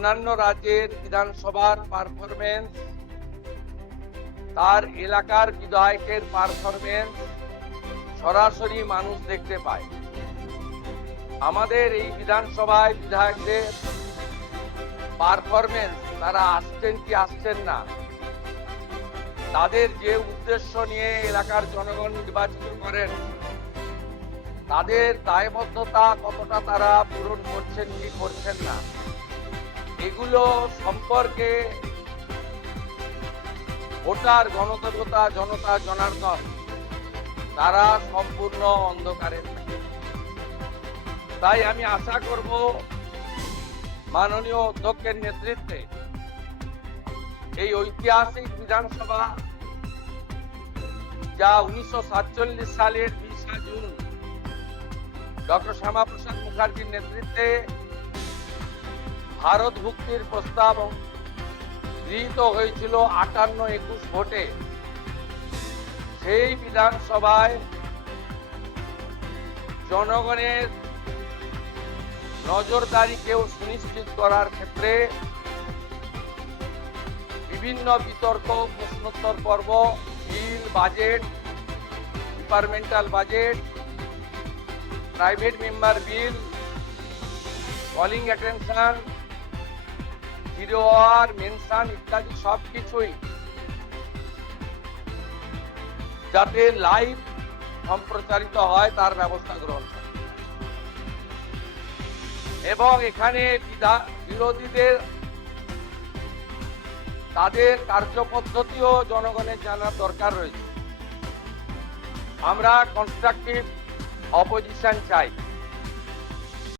অন্যান্য রাজ্যের বিধানসভার পারফরমেন্স, তার এলাকার বিধায়কের পারফরমেন্স সরাসরি মানুষ দেখতে পায়। আমাদের এই বিধানসভায় বিধায়কদের পারফরমেন্স, তারা আসছেন কি আসছেন না, তাদের যে উদ্দেশ্য নিয়ে এলাকার জনগণ নির্বাচিত করেন, তাদের দায়বদ্ধতা কতটা তারা পূরণ করছেন কি করছেন না, এগুলো সম্পর্কে ভোটার, গণদেবতা, জনতা জনার্দন তারা সম্পূর্ণ অন্ধকারে থাকে। তাই আমি আশা করব মাননীয় অধ্যক্ষের নেতৃত্বে এই ঐতিহাসিক বিধানসভা, যা 1947 সালের 20 জুন ডক্টর শ্যামাপ্রসাদ মুখার্জির নেতৃত্বে ভারত ভুক্তির প্রস্তাব গৃহীত হয়েছিল 58-21 ভোটে, সেই বিধানসভায় জনগণের নজরদারিকেও সুনিশ্চিত করার ক্ষেত্রে বিভিন্ন বিতর্ক, প্রশ্নোত্তর পর্ব, bill, budget, departmental budget, private member bill, calling attention, zero hour, mention ইত্যাদি সবকিছুই যাতে লাইভ সম্প্রচারিত হয় তার ব্যবস্থা গ্রহণ করে। এবং এখানে বিরোধীদের তাদের কার্যপদ্ধতিও জনগণের জানার দরকার রয়েছে। আমরা কনস্ট্রাকটিভ অপোজিশন চাই।